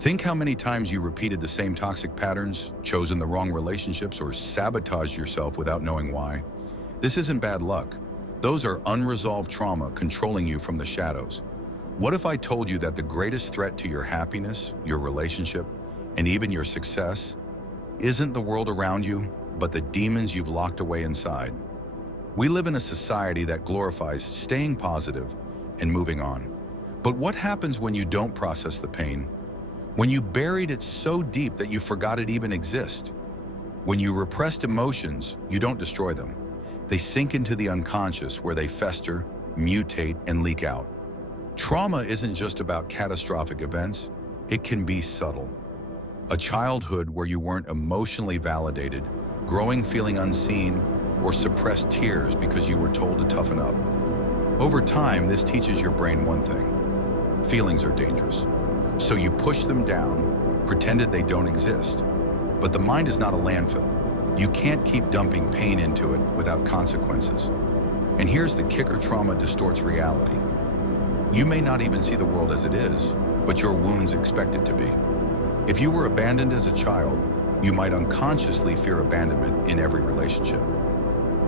Think how many times you repeated the same toxic patterns, chosen the wrong relationships, or sabotaged yourself without knowing why. This isn't bad luck. Those are unresolved trauma controlling you from the shadows. What if I told you that the greatest threat to your happiness, your relationship, and even your success isn't the world around you, but the demons you've locked away inside? We live in a society that glorifies staying positive and moving on. But what happens when you don't process the pain? When you buried it so deep that you forgot it even exists? When you repressed emotions, you don't destroy them. They sink into the unconscious where they fester, mutate, and leak out. Trauma isn't just about catastrophic events, it can be subtle. A childhood where you weren't emotionally validated, growing feeling unseen, or suppressed tears because you were told to toughen up. Over time, this teaches your brain one thing: feelings are dangerous. So you push them down, pretended they don't exist. But the mind is not a landfill. You can't keep dumping pain into it without consequences. And here's the kicker: trauma distorts reality. You may not even see the world as it is, but your wounds expect it to be. If you were abandoned as a child, you might unconsciously fear abandonment in every relationship.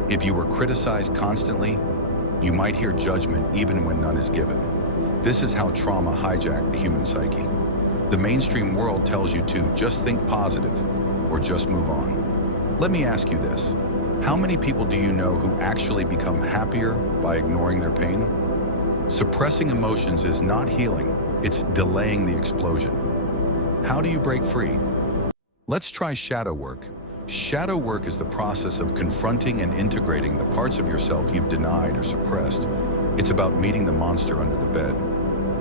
If you were criticized constantly, you might hear judgment even when none is given. This is how trauma hijacked the human psyche. The mainstream world tells you to just think positive or just move on. Let me ask you this: how many people do you know who actually become happier by ignoring their pain? Suppressing emotions is not healing, it's delaying the explosion. How do you break free? Let's try shadow work. Shadow work is the process of confronting and integrating the parts of yourself you've denied or suppressed. It's about meeting the monster under the bed.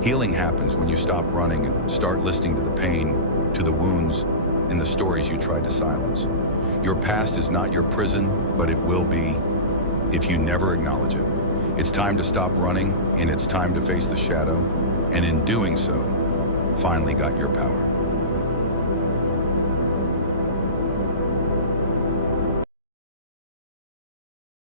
Healing happens when you stop running and start listening to the pain, to the wounds, and the stories you tried to silence. Your past is not your prison, but it will be if you never acknowledge it. It's time to stop running, and it's time to face the shadow, and in doing so, finally got your power.